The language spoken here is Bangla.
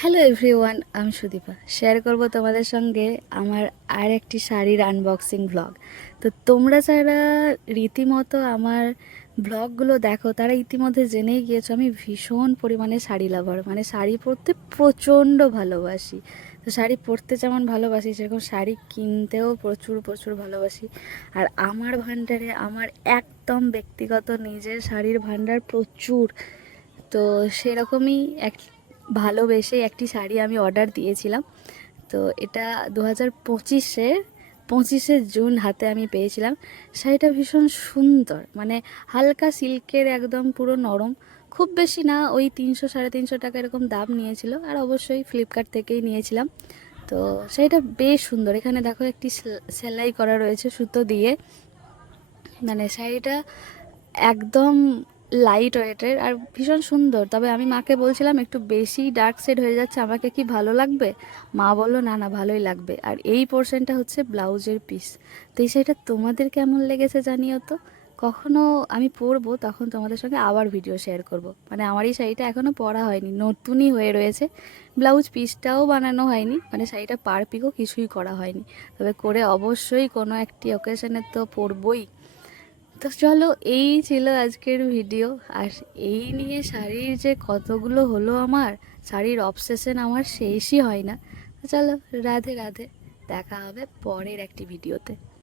হ্যালো এভরিওয়ান, আমি সুদীপা শেয়ার করব তোমাদের সঙ্গে আমার আর একটি শাড়ির আনবক্সিং ব্লগ। তো তোমরা যারা রীতিমতো আমার ব্লগগুলো দেখো তারা ইতিমধ্যে জেনেই গিয়েছো আমি ভীষণ পরিমাণে শাড়ি লাভার, মানে শাড়ি পরতে প্রচণ্ড ভালোবাসি। তো শাড়ি পরতে যেমন ভালোবাসি সেরকম শাড়ি কিনতেও প্রচুর প্রচুর ভালোবাসি। আর আমার ভাণ্ডারে আমার একদম ব্যক্তিগত নিজের শাড়ির ভাণ্ডার প্রচুর। তো সেরকমই এক ভালোবেসে একটি শাড়ি আমি অর্ডার দিয়েছিলাম। তো এটা 2025-এ 25শে জুন হাতে আমি পেয়েছিলাম। শাড়িটা ভীষণ সুন্দর, মানে হালকা সিল্কের, একদম পুরো নরম, খুব বেশি না, ওই 300-350 টাকা এরকম দাম নিয়েছিল। আর অবশ্যই ফ্লিপকার্ট থেকেই নিয়েছিলাম। তো শাড়িটা বেশ সুন্দর, এখানে দেখো একটি সেলাই করা রয়েছে সুতো দিয়ে। মানে শাড়িটা একদম লাইট ওয়েটের আর ভীষণ সুন্দর। তবে আমি মাকে বলছিলাম একটু বেশি ডার্ক শেড হয়ে যাচ্ছে, আমাকে কি ভালো লাগবে? মা বললো না না, ভালোই লাগবে। আর এই পোর্শনটা হচ্ছে ব্লাউজের পিস। তো এই শাড়িটা তোমাদের কেমন লেগেছে জানিও তো। কখনো আমি পরবো তখন তোমাদের সঙ্গে আবার ভিডিও শেয়ার করব। মানে আমার এই শাড়িটা এখনও পরা হয়নি, নতুনই হয়ে রয়েছে। ব্লাউজ পিসটাও বানানো হয়নি, মানে শাড়িটা পার পিকও কিছুই করা হয়নি। তবে করে অবশ্যই কোনো একটি অকেশনে তো পরবই। তো চলো, এই ছিল আজকের ভিডিও। আর এই নিয়ে শাড়ির যে কতগুলো হলো আমার, শাড়ির অবসেশন আমার শেষই হয় না। তো চলো, রাধে রাধে, দেখা হবে পরের একটি ভিডিওতে।